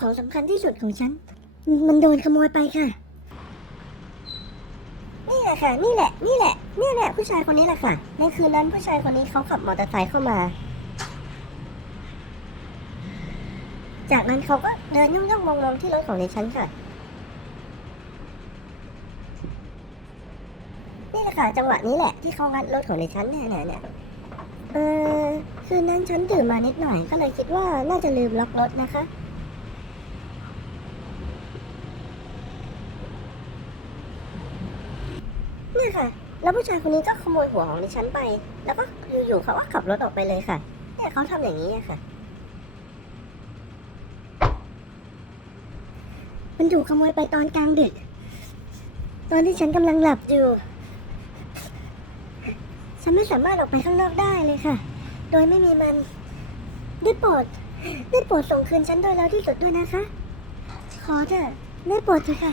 ของสำคัญที่สุดของฉัน มันโดนขโมยไปค่ะ นี่แหละค่ะ นี่แหละ นี่แหละ นี่แหละ ผู้ชายคนนี้แหละค่ะ ในคืนนั้นผู้ชายคนนี้เขาขับมอเตอร์ไซค์เข้ามา จากนั้นเขาก็เดินย่องย่องมองมองที่รถของในฉันค่ะ นี่แหละค่ะ จังหวะนี้แหละที่เขางัดรถของในฉันเนี่ยเนี่ยเนี่ยเออคืนนั้นฉันตื่นมานิดหน่อยก็เลยคิดว่าน่าจะลืมล็อกรถนะคะ เนี่ย ค่ะ แล้วผู้ชายคนนี้ก็ขโมยหัวของดิฉันไป แล้วก็อยู่ๆเขาก็ขับรถออกไปเลยค่ะ เนี่ยเขาทำอย่างนี้ค่ะ มันถูกขโมยไปตอนกลางดึก ตอนที่ฉันกำลังหลับอยู่ ฉันไม่สามารถออกไปข้างนอกได้เลยค่ะ โดยไม่มีมัน ได้โปรด ได้โปรดส่งคืนฉันโดยเร็วที่สุดด้วยนะคะ ขอเถอะได้โปรดเถอะค่ะ